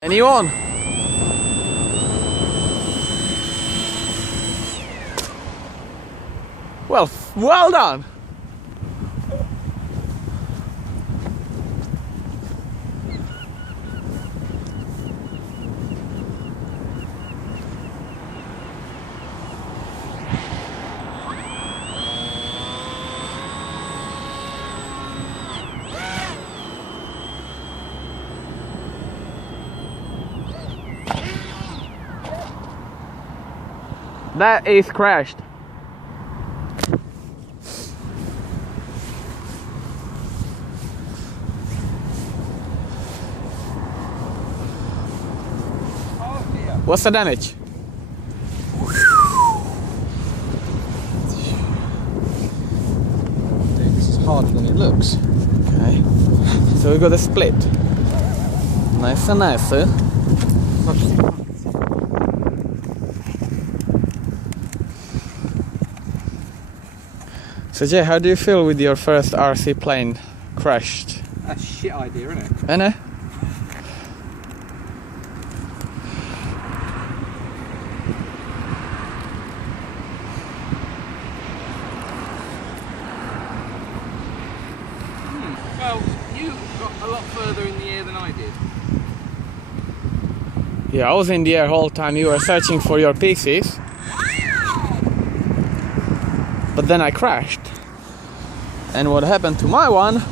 Anyone? Well done! That is crashed. What's the damage? This is harder than it looks. Okay. So we got a split. Nice and nice, eh? So Jay, how do you feel with your first RC plane crashed? That's a shit idea, isn't it? I know. Well, you got a lot further in the air than I did. Yeah, I was in the air whole time. You were searching for your pieces. But then I crashed. And what happened to my one?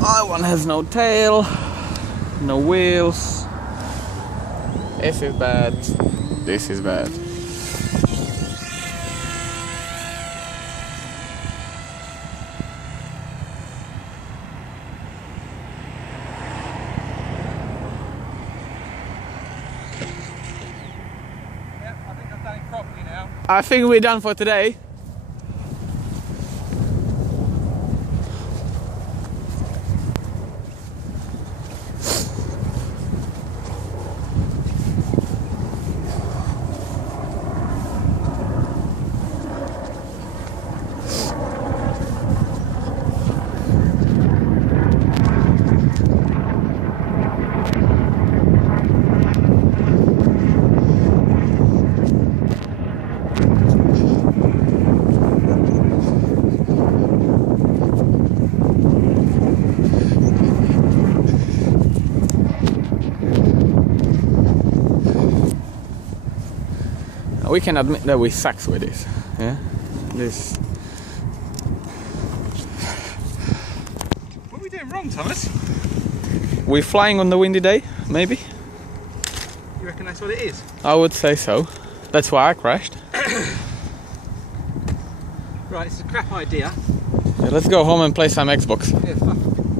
My one has no tail, no wheels. This is bad. This is bad. I think we're done for today. We can admit that we sucks with this. Yeah, this. What are we doing wrong, Thomas? We're flying on the windy day, maybe. You reckon that's what it is? I would say so. That's why I crashed. Right, it's a crap idea. Yeah, let's go home and play some Xbox. Yeah, fuck.